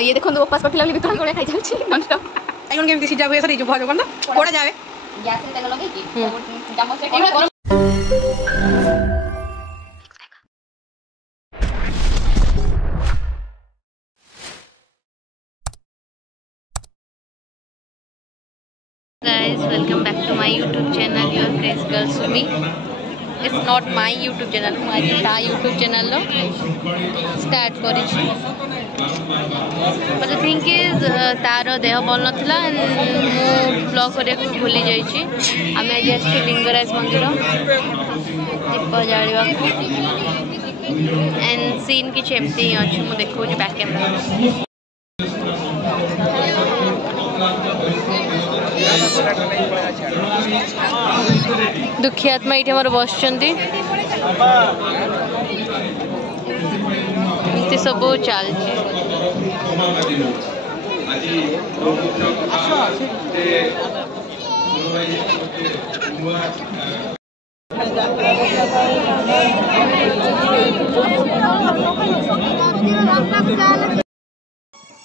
ये देखो तो उपास करथिला बितरण गोळे खाइ जाउछि नॉन स्टॉप आइगन केमति सिजा हुए सरी जो भज कोन कोडा जावे गैस रे तेल लगे कि चामच से कोन Guys, welcome back to my YouTube channel. Your crazy girl Sumi. It's not my YouTube channel. My YouTube channel lo start korichi. But the thing is, तारो देह भल नथिला एंड मो ब्लॉग करे को भूली जाइछि. आमे आज लिंगराज मंदिर दीप जालिबा एंड सीन की चेमती अछि मु देखो जे बैक कैमरा दुखी आत्मा ये मोर बस सब चलती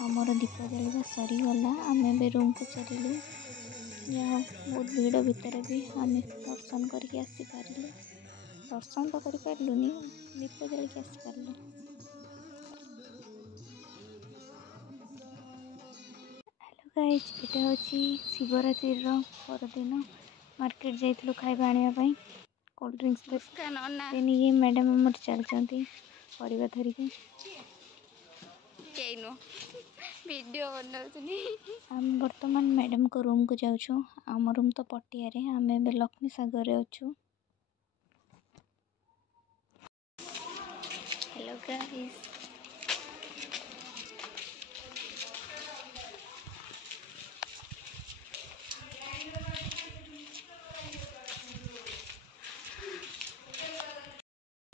आमर दीप जलवा सरीगला आम ए रूम को चलिलु यहाँ बहुत भीड़ भितर भी आम दर्शन करके आसीपारे दर्शन तो करूनी दीप जल के आसीपारे हेलो गाइज ये हूँ शिवरात्रि परदिन मार्केट जाइलु खाଇବା आने कोल्ड ड्रिंक्स ये मैडम आम चलती परिवा धरिकी वीडियो आम बर्तमान मैडम को रूम को जाऊँ आम रूम तो पटिया रे आम ए लक्ष्मी सागर अच्छु हेलो गाइस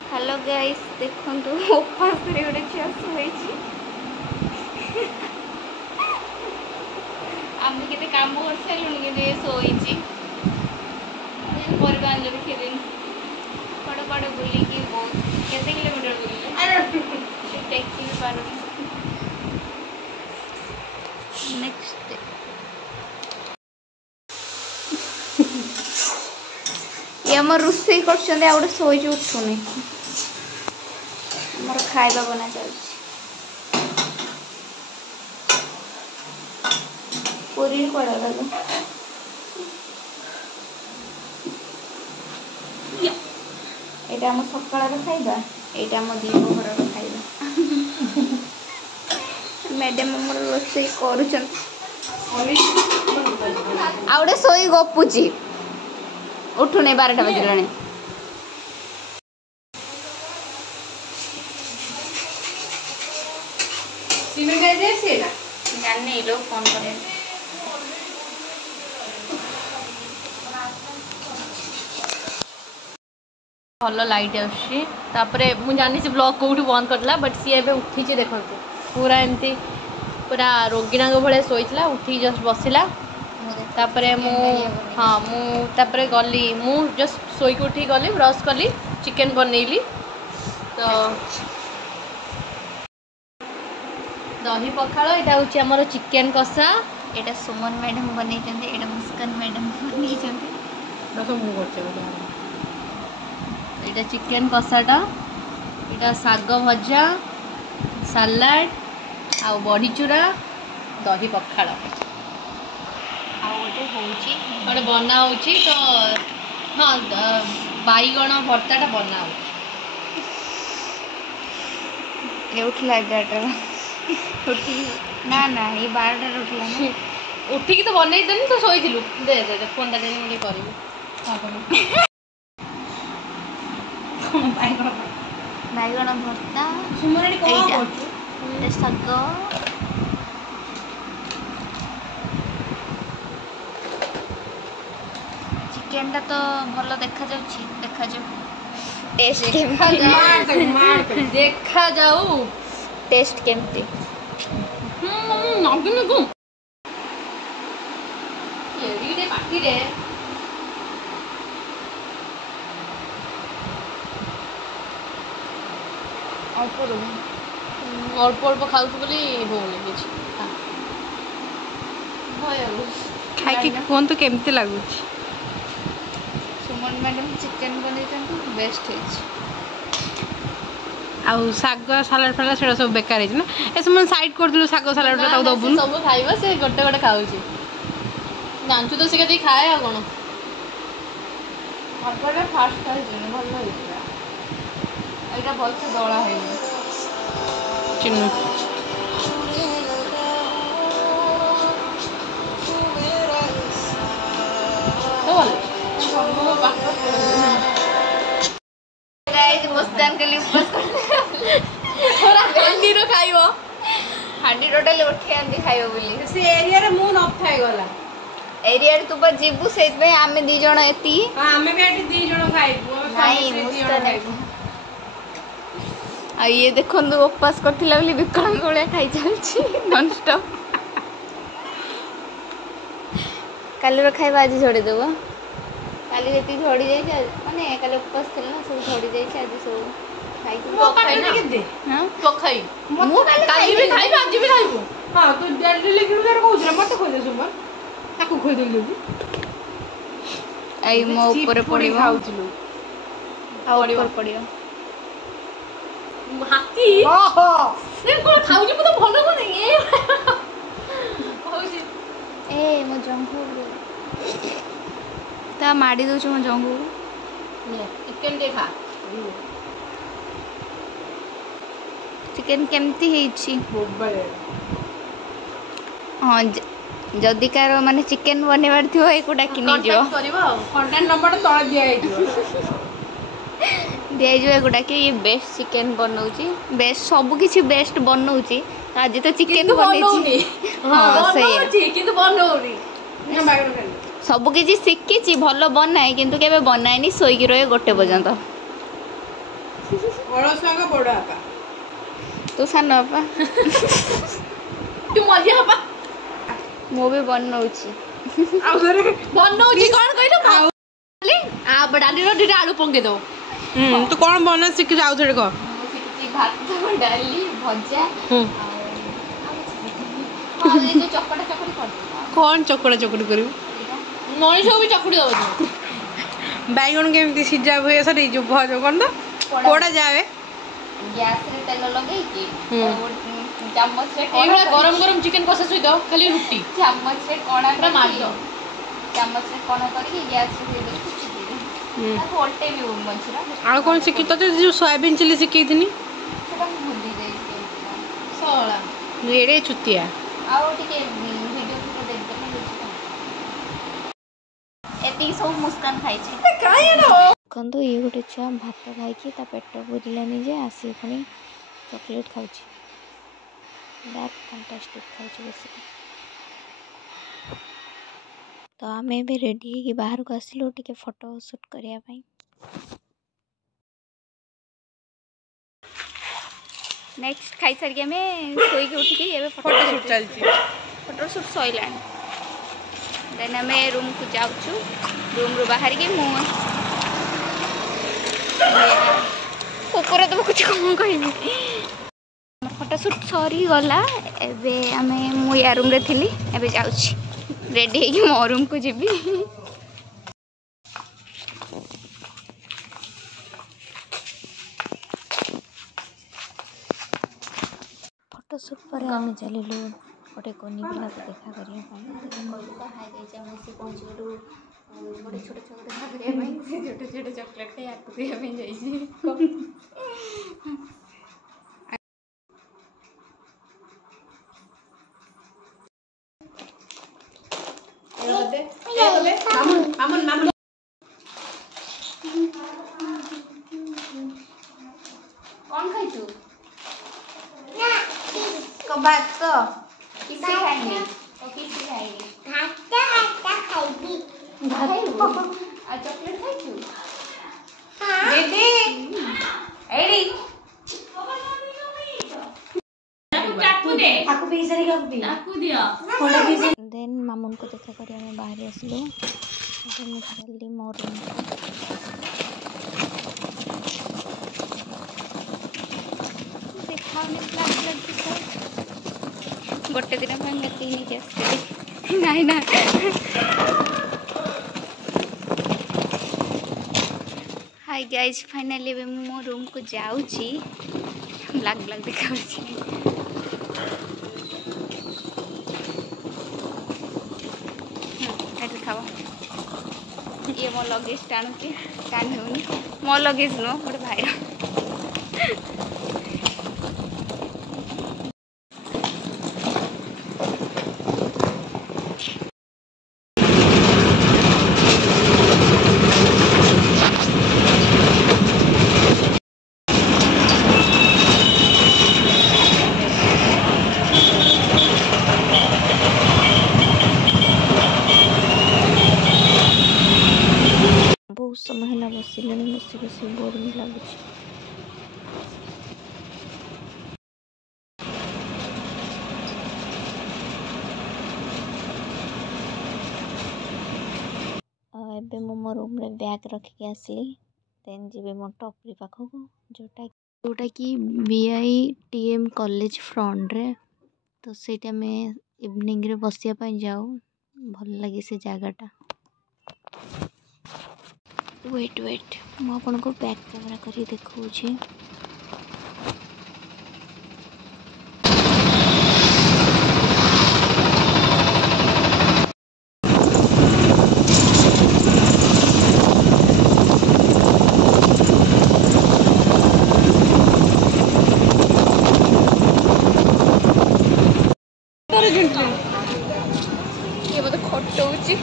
हेलो गाइस देखो उपास गोटे झील शोई आम के काम कर सारूँ कि शोची परिवार खेल कड़े कड़े बुलिकी बहुत केते किलोमीटर बुलिले टेक्सी पार नेक्स्ट ये आम रोसे कर शोची उठुनी मोर खाଇବା बना चलती पूरी कड़ा गलो एटा हम सकाळ खाइबा एटा हम दीपहर खाइबा मैडम हमर रोसे करूछन आउडे सोई गपुची उठुने 12टा बजलानी सीमे गए जैसे ना जाने लोग फोन करे भल लाइट आसपर मुझे जानी से ब्लॉग कौटी बंद करला बट सी एवं उठी देखो पूरा एमती पूरा रोगिणा भाया शोला उठी जस्ट बसला तापरे हाँ मुझे गली मु जस्ट शोक उठी गली ब्रश कली चिकेन बनैली तो दही पखाड़ यहाँ हूँ आमर चिकेन कषा एटा सुमन मैडम बनै एटा मुस्कान मैडम बनै यहाँ चिकेन कषाटा यहाँ शाग भजा सालाड आ बड़ी चूरा दही पखाड़ गोटे बना हो तो हाँ बैगण भर्ताटा बना उठला 11 उठी ना ना ये 12 उठला उठिकी तो बनई देनी तो शोलु दे दे दे फोन कर बैगण भर्ता शाग चिकेन टा तो भल देखा जाऊ टेस्ट देखा जाऊ टेस्ट केमती पार्टी रे ଅଳ୍ପ ଅଳ୍ପ ଖାଉଛୁ ବୋଲି ହଉନି କିଛି। ଖାଇକି କୁହନ୍ତୁ କେମିତି ଲାଗୁଛି। ସୁମନ ମ୍ୟାଡ଼ାମ ଚିକେନ୍ ବନେଇଛନ୍ତି, ବେଷ୍ଟ ହେଇଛି। ଆଉ ଶାଗ ସାଲାଡ଼ ଫାଲାଡ଼ ସେଟା ସବୁ ବେକାର ହେଇଛି ନା। ଏ ସେମାନେ ସାଇଡ୍ କରିଦେଲୁ ଶାଗ ସାଲାଡ଼ଟା ତାକୁ ଦବୁନି। ସବୁ ଖାଇବା ସେ ଗୋଟେ ଗୋଟେ ଖାଉଛି। ଜାଣିଛୁ ତ ସେ କେତିକି ଖାଏ ଆଉ କ'ଣ। ଭାଗଟା ଫାଷ୍ଟ ହେଇଛି ଭଲ ହେଇଥିଲା। ଏଇଟା ଭଲସେ ଦଳା ହେଇନି। ଚିନୁ मुस्कान के लिए उपवास ହାଣ୍ଡିର ଖାଇବ। हांडी टोटल उठी आंदी खाइयो बोली ସେ ଏରିଆରେ ମୁଁ ନଥାଏ ଗଲା। एरिया तू बस जीबू सेत में आमे दी जण एती ଆମେ ବି ଏଠି 2 ଜଣ ଖାଇବୁ। नहीं मुस्कान आ ये देखंदु उपवास करथिला बोली विक्रम गोळ्या खाई चलछि नॉन स्टॉप। काली रो खाइबा आज छोड़ी देबो। काली जेती झड़ी जाई माने काली उपवास थिला ना सब झड़ी जाई आज सब खाई ମୋ ପାଖରେ ଟିକେ ଦେ। हां ପଖାଇ ମୁଁ କାଲି ବି ଖାଇବି ଆଜି ବି ଖାଇବୁ। ହଁ ତୁ ଡେଲି ଲିଖିଲୁ ତାର କହୁଛୁ ନା ମତେ କହିଦେ ସୁମନ ତାକୁ କହିଦେଲୁ କି आई मो ऊपर पड़िबो ଖାଉଥିଲୁ आ ऊपर पड़ियो ହାତୀ ଓହୋ ସେ କ'ଣ ଖାଉଛି ମୁଁ ତ ଭଲ କରୁନି ଏ ହଉଛି। ए मो जंगू ता माडी दउछु मो जंगू ଚିକେନ ଟିକେ ଖା। चिकन केमती ହେଇଛି। ମୋବାଇଲ हाँ जदि कार माने चिकन बनेबार थियो एको डाकी नै जो କଣ୍ଟାକ୍ଟ କରିବ ଆଉ। କଣ୍ଟାକ୍ଟ ନମ୍ବରଟା ତଳେ ଦିଆ ହେଇଯିବ। दिया जो एको डाकी ये बेस्ट चिकन बनौची बेस्ट सब किछि बेस्ट बनौची आज तो चिकन କିନ୍ତୁ ବନଉନି। बनैछि हां सही ବନଉଛି କିନ୍ତୁ ବନଉନି। ନା ବାଇଗଣ ଖାଲି सब किछि शिखिछि भलो बनाए किंतु केबे बनाएनी सोईकी रहे गोटे पर्यंत। ଅଳସୁଆଙ୍କ ବଡ଼ ବାପା। तू सान बापा ତୁ ମଜା ହବା मो भी बनौची ଆଉ ଥରେ ବନଉଛି କ'ଣ କହିଲୁ ଡାଲିର ଦୁଇଟା ଆଳୁ ପକେଇ ଦଉ। ତୁ କ'ଣ ବନା ଶିଖିଛୁ ଆଉ ଥରେ କହ। भात डाली भजा चकटा चकड़ी कर କ'ଣ ଚକଡ଼ା ଚକଡ଼ି କରିବୁ। ମଣିଷକୁ ବି ଚକୁଡ଼ି ଦବ ତୁ। ବାଇଗଣ କେମିତି ସିଝା ହୁଏ ସରି ଯୋଉ ଭଜା କ'ଣ ତ ପୋଡ଼ା ଯାଏ। गैस रे तेल लगे की चम्मच रे ଏଇଭଳିଆ ଗରମ ଗରମ ଚିକେନ କଷା ସହିତ ଖାଲି ରୁଟି चम्मच रे कोणा ପୁରା ମାରିବ। चम्मच रे कोणा करके गैस रे दे ताको ओल्टे भी मछरा ଆଉ କ'ଣ ଶିଖି ତତେ ଯୋଉ ସୋୟାବିନ୍ ଚିଲି ଶିଖେଇଥିନି सेटा भूली जाई ସଳା ଏଡ଼େ ଛୁତିଆ। ଆଉ ଟିକେ वीडियो फोटो देख देख एती सब मुस्कान खाई छी କାଇଁ ଏଟା कंदो ये गोटे छुआ भात खाई ता पेट पुरलानी जे आसी पुणी चॉकलेट खाऊची दैट फैंटास्टिक खाऊची बेसी। तो आमे भी रेडी कि बाहर को आसिलु टिके फोटो शूट करिया पई। नेक्स्ट खाई सारी के हमें सोई के उठी के एबे फोटो शूट चलची फोटो शूट सइलान देन हमें रूम को जाउछु रूम रो बाहर के मु ऊपर तो कुछ कम कहबी फोटो शूट सरी गला एबे हमें मु या रूम रे थिली एबे जाउछि रेडी है कि मो रूम को जीबी। फोटो शूट पर हमें चलिलु गोटे कोनी पिला को देखा करिया पई कहलु तो हाय जाई हम से पहुंचलु गोटे छोटे छोटे देखा करिया पई छोटे छोटे चॉकलेट के याद करिया पई जाई छी। कौन खाई तू को भात तो किसी खाएंगे तो किसी खाएंगे भात खाएगी भात आ चॉकलेट खाई तू दीदी एडी देन मामून को देखा करी हमें बाहर आसलु जल्दी मोर देखा गोटे दिन नहीं नहीं ना हाय गाइज फाइनली मो रूम को जाऊँगी ब्लैक ब्लैक देखा खाओ ये मो लगेज टाणुची टाणी होनी मो लगेज नुह गोटे भाई बहुत समय है बसिले बस बस बोरिंग लगुच एबे मो रूम रे बैग रखिक आसली देन जी मो टपरी पाखक जोटा कि BITM कॉलेज फ्रंट रे तो सेटा में इवनिंग रे बसिया पई जाऊ भल लगे से जगटा वेट वेट मु आपन को बैक कैमरा करी देखौ छी ये मतलब खटौची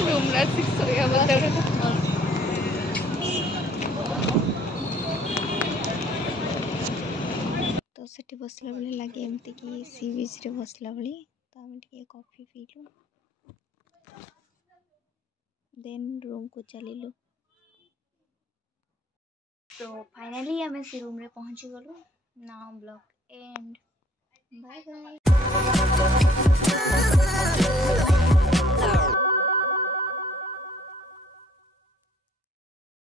रूम ला सोया तो सेठी बसला बेले लगे एमती कि सी बीच रे बसला बेले तो हम टिके कॉफी पीलु देन रूम को चलिलु तो फाइनली हमें से रूम रे पहुंची गलु now blog and bye bye